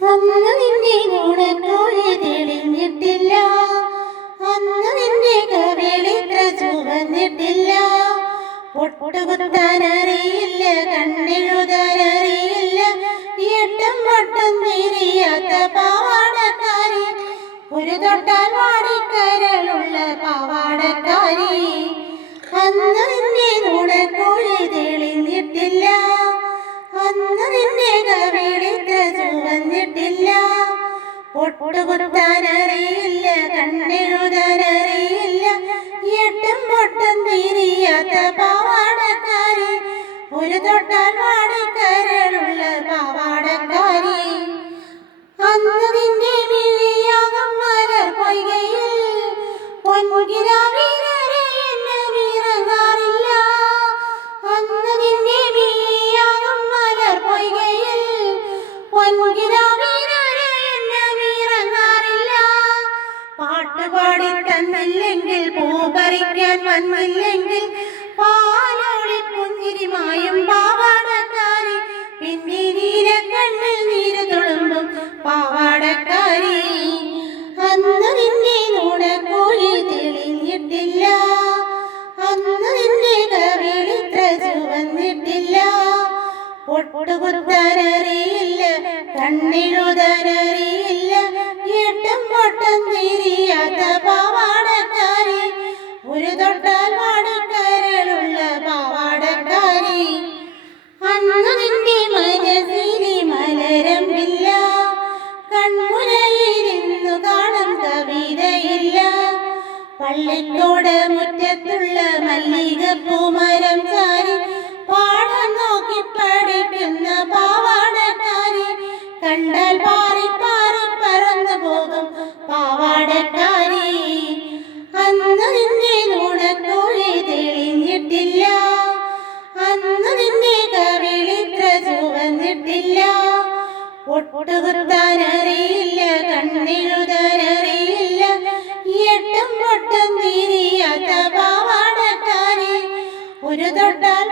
അന്ന് നിന്റെ ഗുണക്കോഴി തെളിഞ്ഞിട്ടില്ല, അന്ന് നിന്റെ കവിളിത്ര ചുവന്നിട്ടില്ല. പൊട്ടുകുത്താനറിയില്ല, കണ്ണെഴുതാനറിയില്ല, എട്ടും പൊട്ടും തിരിയാത്ത പാവാടക്കാരി, ഒരു തൊട്ടാൽ വാടിക്കരളുള്ള പാവാടക്കാരി. അന്ന് നിന്റെ ഗുണക്കോഴി തെളിഞ്ഞിട്ടില്ല, അന്ന് നിന്റെ കവിളിത്ര ചുവന്നിട്ടില്ല. പൊട്ടുകുത്താനറിയില്ല, കണ്ണെഴുതാനറിയില്ല, എട്ടും പൊട്ടും തിരിയാത്ത പാവാടക്കാരി, ഒരു തൊട്ടാൽ വാടിക്കരളുള്ള പാവാടക്കാരി. അന്ന് നിന്റെ മിഴിയാകും മലർ പൊയ്കയിൽ പൊൻകിനാവിരറിയിറങ്ങാറില്ല, അന്ന് നിന്റെ മിഴിയാകും മലർ പൊയ്കയിൽ പൊൻകിനാവിരറിയിറങ്ങാറില്ല. പാട്ടുപാടി തന്നില്ലെങ്കിൽ, പൂ പറിക്കാൻ വന്നില്ലെങ്കിൽ, പാലോളി പുഞ്ചിരിമായും പാവാടക്കാരി, പിന്നെ നീലക്കണ്ണിൽ നീര് തുളുമ്പും പാവാടക്കാരി. അന്ന് നിന്നെ നുണക്കോഴി തെളിഞ്ഞിട്ടില്ല, അന്ന് നിന്റെ കവിളിത്ര ചുവന്നിട്ടില്ല. പൊട്ടുകുത്താനറിയില്ല, കണ്ണെഴുതാനറിയില്ല, എട്ടും പൊട്ടും തിരിയാത്ത പാവാടക്കാരി, ഒരു തൊട്ടാൽ വാടിക്കരളുള്ള പാവാടക്കാരി. അന്ന് നിന്റെ മനസ്സിലെ മലരമ്പില്ല, കൺമുനയിലിന്നു കാണും കവിതയില്ല. പള്ളിക്കോട് മുറ്റത്തുള്ള മല്ലികപ്പൂമരം ചാരി, പാടം നോക്കി പഠിക്കുന്ന പാവാടക്കാരി, കണ്ടാൽ പാറി പാറി പറന്നു പോകും പാവാടക്കാരി. അന്ന് നിന്റെ നുണക്കോഴി തെളിഞ്ഞിട്ടില്ല, അന്ന് നിന്റെ കവിളിത്ര ചുവന്നിട്ടില്ല. പൊട്ടുകുത്താനറിയില്ല, കണ്ണെഴുതാനറിയില്ല, എട്ടും പൊട്ടും തിരിയാത്ത പാവാടക്കാരി, ഒരു തൊട്ടാൽ